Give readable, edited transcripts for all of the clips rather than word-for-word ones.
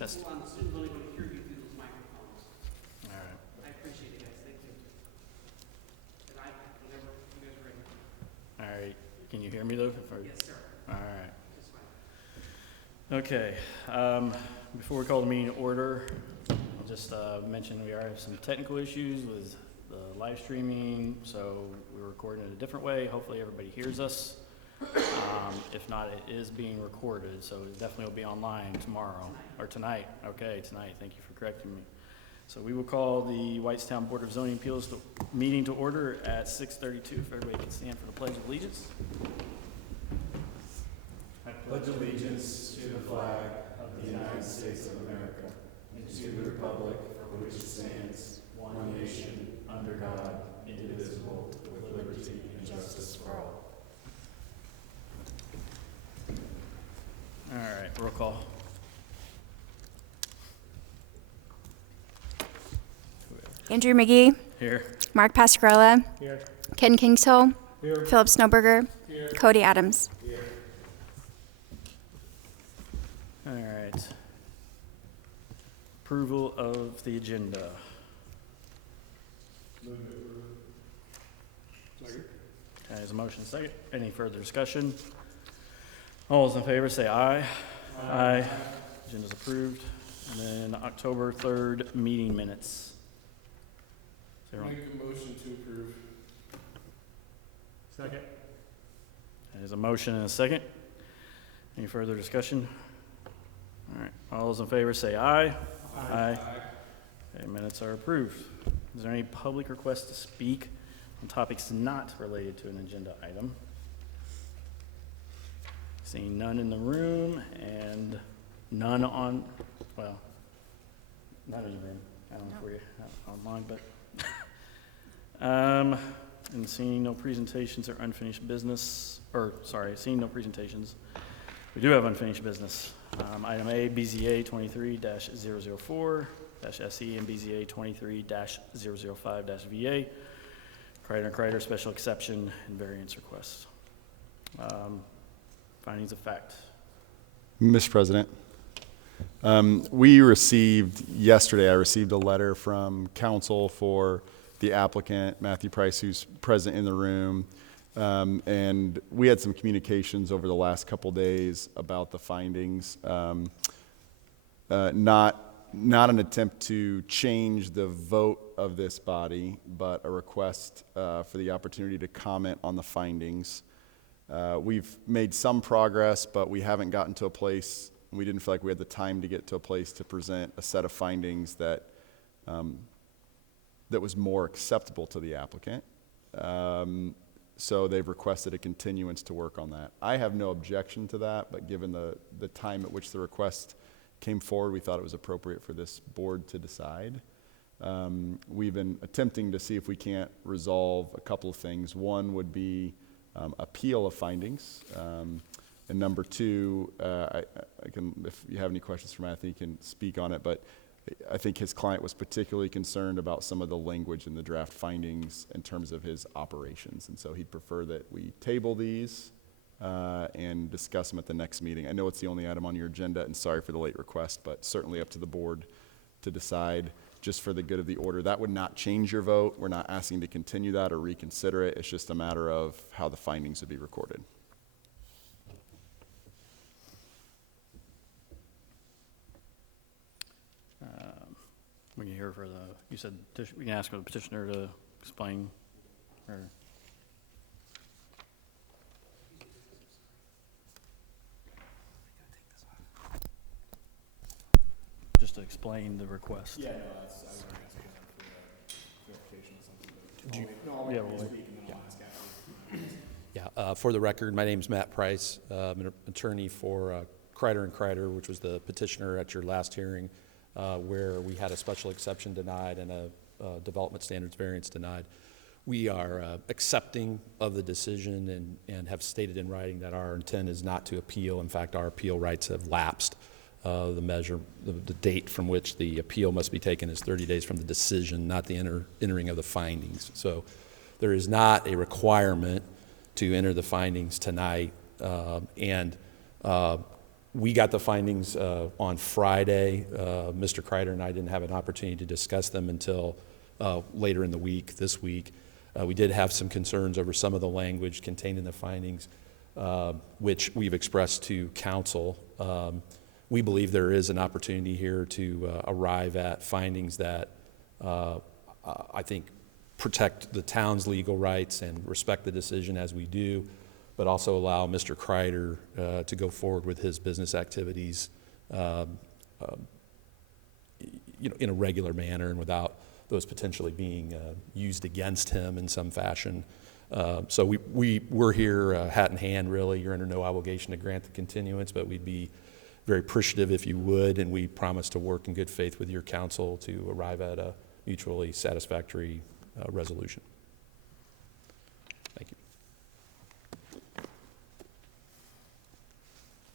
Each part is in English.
Test. People on Zoom is only going to hear you through those microphones. All right. I appreciate it, guys. Thank you. And whenever you guys are ready. All right. Can you hear me though? Yes, sir. All right. Just fine. Okay. Before we call the meeting to order, I'll just mention we are having some technical issues with the live streaming, so we're recording it a different way. Hopefully everybody hears us. If not, it is being recorded, so it definitely will be online tomorrow, or tonight. Okay, tonight. Thank you for correcting me. So we will call the Whitestown Board of Zoning Appeals meeting to order at 6:32. If everybody can stand for the Pledge of Allegiance. I pledge allegiance to the flag of the United States of America and to the republic for which it stands, one nation, under God, indivisible, with liberty and justice for all. All right, roll call. Andrew McGee, Here. Mark Pascarella, Here. Ken Kingshill, Here. Philip Snowberger, Cody Adams. All right. Approval of the agenda. Okay, there's a motion second. Any further discussion? All those in favor say aye. Aye. Agenda's approved. And then October 3rd, meeting minutes. Is everyone- Make a motion to approve. Second. There's a motion and a second. Any further discussion? All right, all those in favor say aye. Aye. Okay, minutes are approved. Is there any public request to speak on topics not related to an agenda item? Seeing none in the room and none on, well, none in the room. I don't know if we're online, but. And seeing no presentations or unfinished business, seeing no presentations, we do have unfinished business. Item A, BZA 23-004-SE and BZA 23-005-VA, Kreider special exception and variance request. Findings of fact. Mr. President, we received yesterday, I received a letter from counsel for the applicant, Matthew Price, who's present in the room. And we had some communications over the last couple days about the findings. Not an attempt to change the vote of this body, but a request for the opportunity to comment on the findings. We've made some progress, but we haven't gotten to a place, we didn't feel like we had the time to get to a place to present a set of findings that that was more acceptable to the applicant. So they've requested a continuance to work on that. I have no objection to that, but given the time at which the request came forward, we thought it was appropriate for this board to decide. We've been attempting to see if we can't resolve a couple of things. One would be appeal of findings. And number two, I can, if you have any questions for Matthew, you can speak on it, but I think his client was particularly concerned about some of the language in the draft findings in terms of his operations. And so he'd prefer that we table these and discuss them at the next meeting. I know it's the only item on your agenda, and sorry for the late request, but certainly up to the board to decide just for the good of the order. That would not change your vote. We're not asking to continue that or reconsider it. It's just a matter of how the findings would be recorded. We can hear for you said we can ask for the petitioner to explain, or just to explain the request. Yeah, no, that's, I was going to ask for clarification on something. But I'll Yeah, let you well, speak and then I'll ask after. Yeah, for the record, my name's Matt Price. I'm an attorney for Kreider, which was the petitioner at your last hearing, where we had a special exception denied and a development standards variance denied. We are accepting of the decision and have stated in writing that our intent is not to appeal. In fact, our appeal rights have lapsed. The date from which the appeal must be taken is 30 days from the decision, not the entering of the findings. So there is not a requirement to enter the findings tonight, and We got the findings on Friday. Mr. Kreider and I didn't have an opportunity to discuss them until later in the week, this week. We did have some concerns over some of the language contained in the findings, which we've expressed to council. We believe there is an opportunity here to arrive at findings that I think protect the town's legal rights and respect the decision as we do, but also allow Mr. Kreider to go forward with his business activities in a regular manner and without those potentially being used against him in some fashion. So we're here hat in hand, really. You're under no obligation to grant the continuance, but we'd be very appreciative if you would, and we promise to work in good faith with your council to arrive at a mutually satisfactory resolution. Thank you.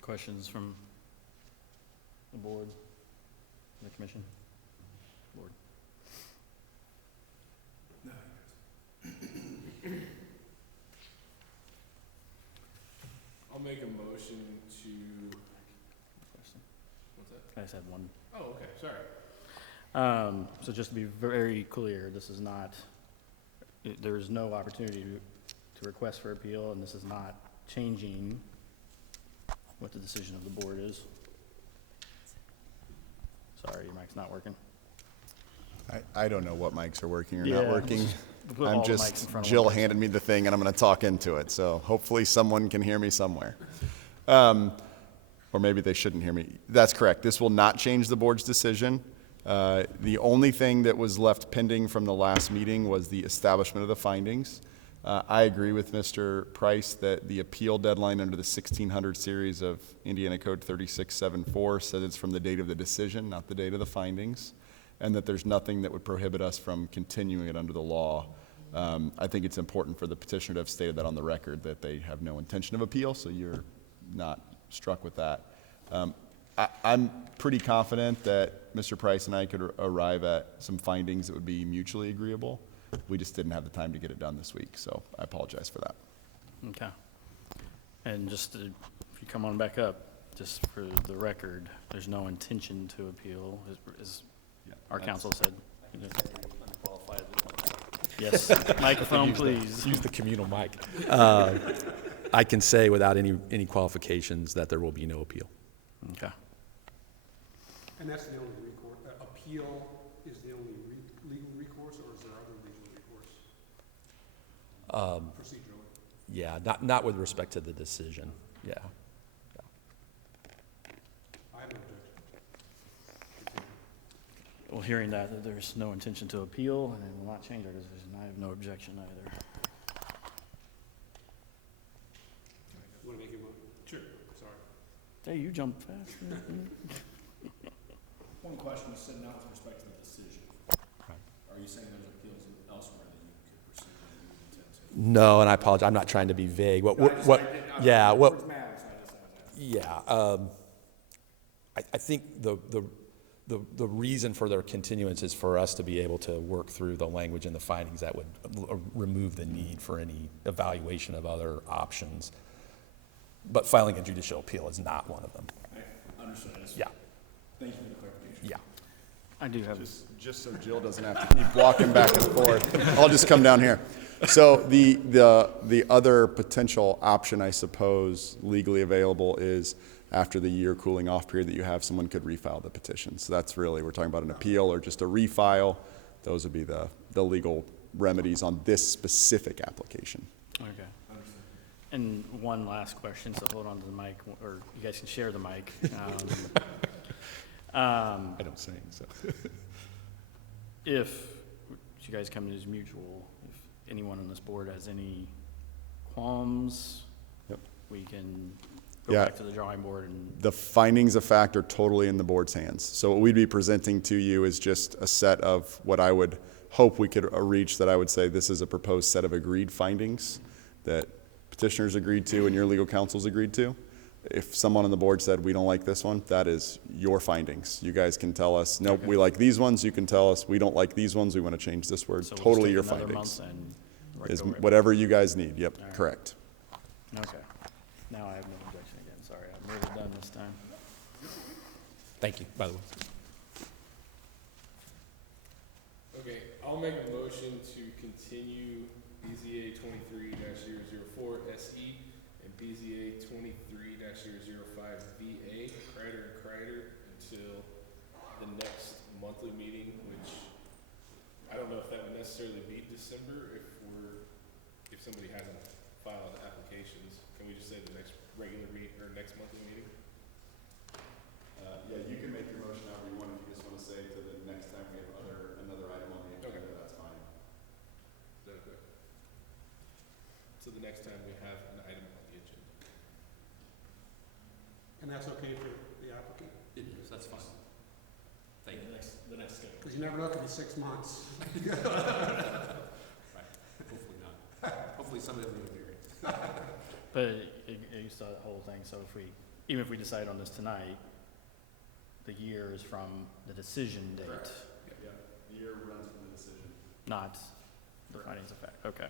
Questions from the board, the commission? Board. I'll make a motion to, Question. what's that? I just had one. Oh, okay, sorry. So just to be very clear, this is not, there is no opportunity to request for appeal, and this is not changing what the decision of the board is. Sorry, your mic's not working. I don't know what mics are working or not Yeah, working. Put I'm all the mics just, in front of Jill one person. handed me the thing and I'm going to talk into it. So hopefully someone can hear me somewhere. Or maybe they shouldn't hear me. That's correct. This will not change the board's decision. The only thing that was left pending from the last meeting was the establishment of the findings. I agree with Mr. Price that the appeal deadline under the 1600 series of Indiana Code 3674 says it's from the date of the decision, not the date of the findings, and that there's nothing that would prohibit us from continuing it under the law. I think it's important for the petitioner to have stated that on the record, that they have no intention of appeal, so you're not struck with that. I'm pretty confident that Mr. Price and I could arrive at some findings that would be mutually agreeable. We just didn't have the time to get it done this week, so I apologize for that. Okay. And just to, if you come on back up, just for the record, there's no intention to appeal, as our counsel said. Yes, microphone, please. Use the communal mic. I can say without any qualifications that there will be no appeal. Okay. And that's the only recourse, appeal is the only legal recourse, or is there other legal recourse? Procedurally? Yeah, not with respect to the decision, yeah. I have no objection. Well, hearing that there's no intention to appeal, and it will not change our decision, I have no objection either. You want to make a motion? Sure, sorry. Hey, you jumped fast. One question, you said not with respect to the decision. Are you saying there's appeals elsewhere that you could pursue that you would intend to? No, and I apologize, I'm not trying to be vague. I think the reason for their continuance is for us to be able to work through the language and the findings that would remove the need for any evaluation of other options. But filing a judicial appeal is not one of them. I understood. Yeah, Thank you for the clarification. yeah. I do have, Just so Jill doesn't have to keep walking back and forth, I'll just come down here. So the other potential option, I suppose, legally available is after the year cooling off period that you have, someone could refile the petition. So that's really, we're talking about an appeal or just a refile. Those would be the legal remedies on this specific application. okay. And one last question, so hold on to the mic, or you guys can share the mic. I don't sing, so. If you guys come to as mutual, if anyone on this board has any qualms, Yep. we can go Yeah. back to the drawing board and, The findings of fact are totally in the board's hands. So what we'd be presenting to you is just a set of what I would hope we could reach, that I would say this is a proposed set of agreed findings that petitioners agreed to and your legal counsel's agreed to. If someone on the board said, we don't like this one, that is your findings. You guys can tell us, nope, we like these ones. You can tell us, we don't like these ones. We want to change this word. so we'll just Totally take your another findings. month and right Is over it. whatever you guys need. Yep, All right. correct. Okay. Now I have no objection again, sorry. We're done this time. Thank you, by the way. Okay, I'll make a motion to continue BZA 23-004 SE and BZA 23-005 VA, Kreider and Kreider, until the next monthly meeting, which I don't know if that would necessarily be December if somebody hasn't filed applications. Can we just say the next regular or next monthly meeting? Yeah, you can make your motion however you want. If you just want to say to the next time we have another item on the agenda, Okay. that's fine. Is that okay? So the next time we have an item on the agenda. And that's okay for the applicant? It is, that's fine. Thank you. The next schedule. Because you never know, it could be 6 months. Hopefully not. Hopefully somebody will be here. But it used to the whole thing, so even if we decide on this tonight, the year is from the decision date, Yeah, the year runs from the decision. not the findings of fact. Okay.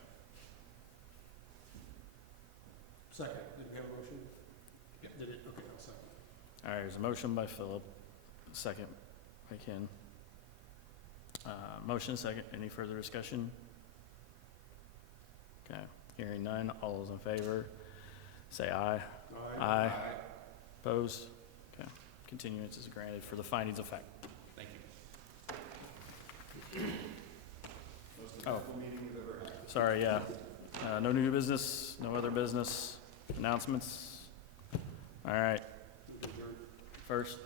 Second, did we have a motion? Yeah. Did it? Okay, I'll second. All right, there's a motion by Philip, second by Ken. Motion second, any further discussion? Okay, hearing none, all those in favor, say aye. Aye. Opposed? Okay, continuance is granted for the findings of fact. Thank you. Most Oh. successful meeting we've ever had. Sorry, yeah. No new business, no other business, announcements? All right, first.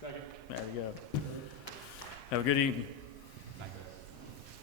Second. There we go. Have a good evening.